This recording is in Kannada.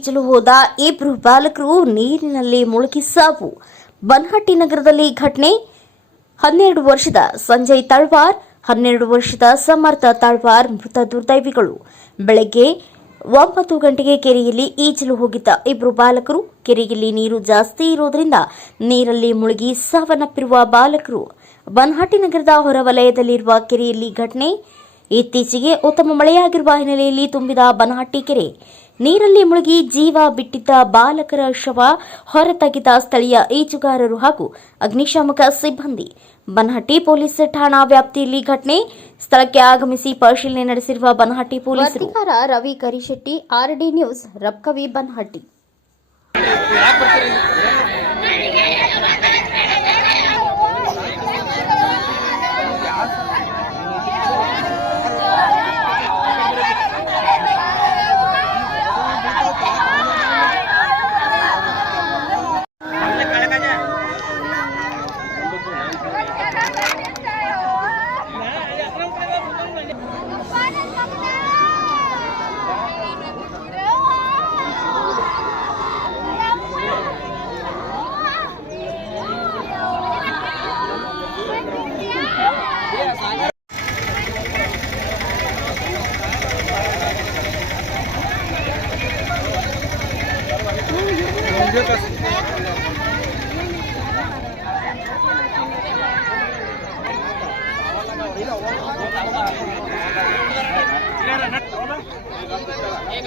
ಈಜಲು ಹೋದ ಇಬ್ಬರು ಬಾಲಕರು ನೀರಿನಲ್ಲಿ ಮುಳುಗಿ ಸಾವು. ಬನಹಟ್ಟಿ ನಗರದಲ್ಲಿ ಘಟನೆ. 12 ವರ್ಷದ ಸಂಜಯ್ ತಳವಾರ್, 12 ವರ್ಷದ ಸಮರ್ಥ ತಳವಾರ್ ಮೃತ ದುರ್ದೈವಿಗಳು. ಬೆಳಗ್ಗೆ 9 ಗಂಟೆಗೆ ಕೆರೆಯಲ್ಲಿ ಈಜಲು ಹೋಗಿದ್ದ ಇಬ್ಬರು ಬಾಲಕರು ಕೆರೆಯಲ್ಲಿ ನೀರು ಜಾಸ್ತಿ ಇರುವುದರಿಂದ ನೀರಲ್ಲಿ ಮುಳುಗಿ ಸಾವನ್ನಪ್ಪಿರುವ ಬಾಲಕರು ಬನಹಟ್ಟಿ ನಗರದ ಹೊರವಲಯದಲ್ಲಿರುವ ಕೆರೆಯಲ್ಲಿ ಘಟನೆ. ಇತ್ತೀಚೆಗೆ ಉತ್ತಮ ಮಳೆಯಾಗಿರುವ ಹಿನ್ನೆಲೆಯಲ್ಲಿ ತುಂಬಿದ ಬನಹಟ್ಟಿ ಕೆರೆ ನೀರಲ್ಲಿ ಮುಳುಗಿ ಜೀವ ಬಿಟ್ಟಿದ್ದ ಬಾಲಕರ ಶವ ಹೊರತೆಗೆದ ಸ್ಥಳೀಯ ಈಜುಗಾರರು ಹಾಗೂ ಅಗ್ನಿಶಾಮಕ ಸಿಬ್ಬಂದಿ. ಬನಹಟ್ಟಿ ಪೊಲೀಸ್ ಠಾಣಾ ವ್ಯಾಪ್ತಿಯಲ್ಲಿ ಘಟನೆ ಸ್ಥಳಕ್ಕೆ ಆಗಮಿಸಿ ಪರಿಶೀಲನೆ ನಡೆಸಿರುವ ಬನಹಟ್ಟಿ ಪೊಲೀಸರು. Ravi Karishetti, RD news, Rabkavi, Banahatti. एक